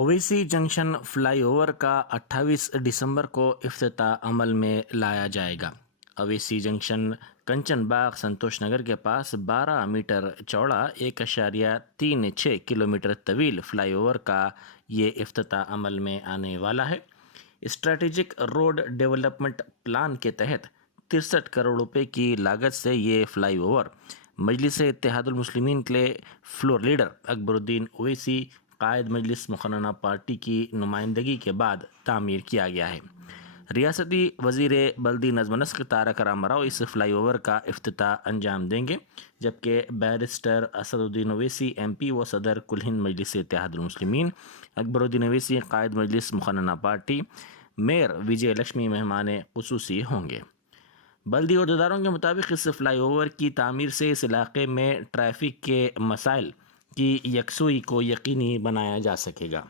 Owaisi junction flyover का 28 दिसंबर को इफ्तिताह अमल में लाया जाएगा। ओवैसी जंक्शन कंचन बाग संतोष नगर के पास 12 मीटर चौड़ा 1.36 किलोमीटर तवील फ्लाईओवर का ये इफ्तिताह अमल में आने वाला है। स्ट्रैटेजिक रोड डेवलपमेंट प्लान के तहत 63 करोड़ रुपए की लागत से ये फ्लाईओवर मजलिस इत्तेहादुल मुस्लिमीन के फ्लोर लीडर अकबरुद्दीन ओवैसी कायद मजलिस मुखन्ना पार्टी की नुमाइंदगी के बाद तामीर किया गया है। रियासती वज़ीर बल्दी नज़्म नस्क तारक रामाराव इस फ्लाईओवर का इफ्तिताह अंजाम देंगे, जबकि बैरिस्टर असदुद्दीन ओवैसी MP व सदर कुल हिंद मजलिस इत्तेहादुल मुस्लिमीन, अकबरुद्दीन ओवैसी कायद मजलिस मुखन्ना पार्टी, मेयर विजय लक्ष्मी मेहमान खुसूसी होंगे। बल्दी अहदेदारों के मुताबिक इस फ्लाईओवर की तामीर से इस इलाके में ट्रैफिक के मसाइल की यकसुई को यकीनी बनाया जा सकेगा।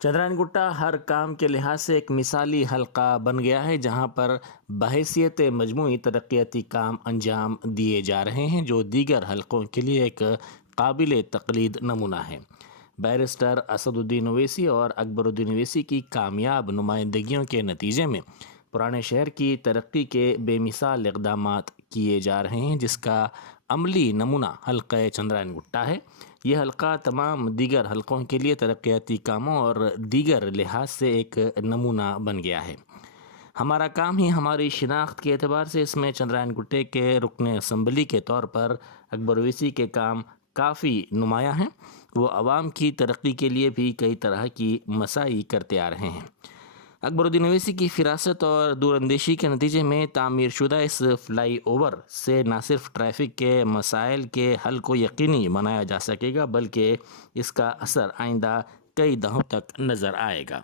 चंद्रायन गुट्टा हर काम के लिहाज से एक मिसाली हल्का बन गया है, जहां पर बहैसियत मजमूई तरक्याती काम अंजाम दिए जा रहे हैं, जो दीगर हलकों के लिए एक काबिल तकलीद नमूना है। बैरिस्टर असदुद्दीन ओवैसी और अकबरुद्दीन ओवैसी की कामयाब नुमाइंदगियों के नतीजे में पुराने शहर की तरक्की के बेमिसाल इक़दामात किए जा रहे हैं, जिसका अमली नमूना हल्का चंद्रायन गुट्टा है। यह हल्का तमाम दीगर हलकों के लिए तरक्याती कामों और दीगर लिहाज से एक नमूना बन गया है। हमारा काम ही हमारी शिनाख्त के एतबार से इसमें चंद्रायन गुट्टे के रुकन असम्बली के तौर पर अकबर ओवैसी के काम काफ़ी नुमाया हैं। वो आवाम की तरक्की के लिए भी कई तरह की मसाई करते आ रहे हैं। अकबरुद्दीन ओवैसी की फिरासत और दूरअंदेशी के नतीजे में तामीर शुदा इस फ्लाई ओवर से न सिर्फ ट्रैफिक के मसाइल के हल को यकीनी बनाया जा सकेगा, बल्कि इसका असर आइंदा कई दहाकों तक नज़र आएगा।